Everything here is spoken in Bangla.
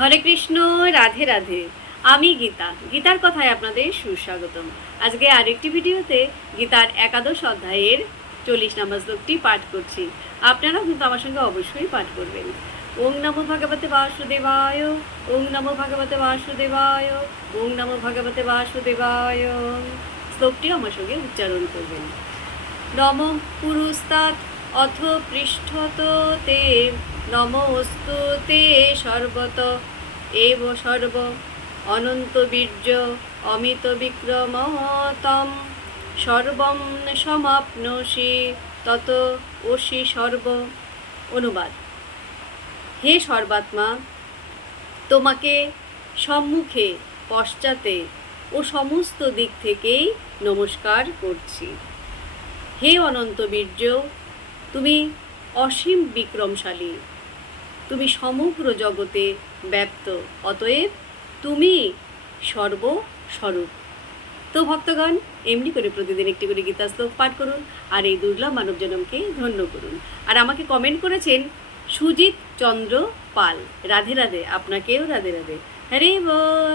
হরে কৃষ্ণ, রাধে রাধে। আমি গীতা, গীতার কথায় আপনাদের সুস্বাগতম। আজকে আরেকটি ভিডিওতে গীতার একাদশ অধ্যায়ের 40 নম্বর শ্লোকটি পাঠ করছি। আপনারাও কিন্তু আমার সঙ্গে অবশ্যই পাঠ করবেন। ওং নমো ভগবতে বাসুদেবায়, ওং নমো ভগবতে বাসুদেবায়, ওং নমো ভগবতে বাসুদেবায়। শ্লোকটি আমার সঙ্গে উচ্চারণ করবেন। নম পুরুস্তাৎ অথ পৃষ্ঠত তে, নমোস্তু তে সর্বত এব সর্ব অনন্ত বীর্য অমিত বিক্রমতম সর্বম সমাপ্নোষি তত ওষি সর্ব। অনুবাদ: হে সর্বাত্মা, তোমাকে সম্মুখে, পশ্চাতে ও সমস্ত দিক থেকেই নমস্কার করছি। হে অনন্ত বীর্য, তুমি অসীম বিক্রমশালী, তুমি সমগ্র জগতে ব্যপ্ত, অতএব তুমি সর্বস্বরূপ। তো ভক্তগণ, এমনি করে প্রতিদিন একটি করে গীতা শ্লোক পাঠ করুন আর এই দুর্লভ মানব জনমকে ধন্য করুন। আর আমাকে কমেন্ট করেছেন সুজিত চন্দ্র পাল, রাধে রাধে। আপনাকেও রাধে রাধে। হরে বল।